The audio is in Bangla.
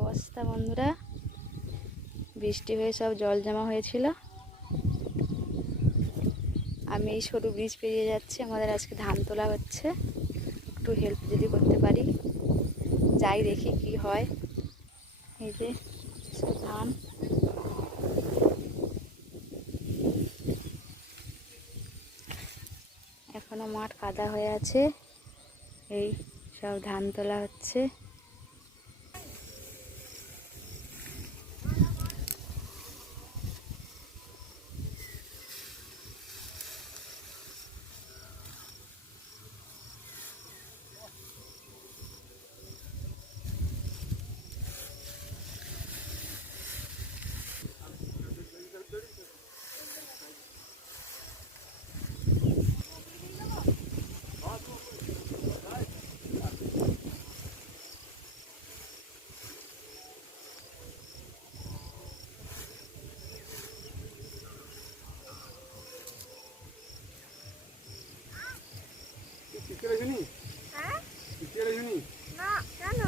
অবস্থা বন্ধুরা, বৃষ্টি হয়ে সব জল জমা হয়েছিল। আমি এই সরু ব্রিজ পেরিয়ে যাচ্ছি। আমাদের আজকে ধান তোলা হচ্ছে, একটু হেল্প যদি করতে পারি। যাই দেখি কি হয়। এই যে সব ধান, এখনো মাঠ কাদা হয়ে আছে। এই সব ধান তোলা হচ্ছে। Hah?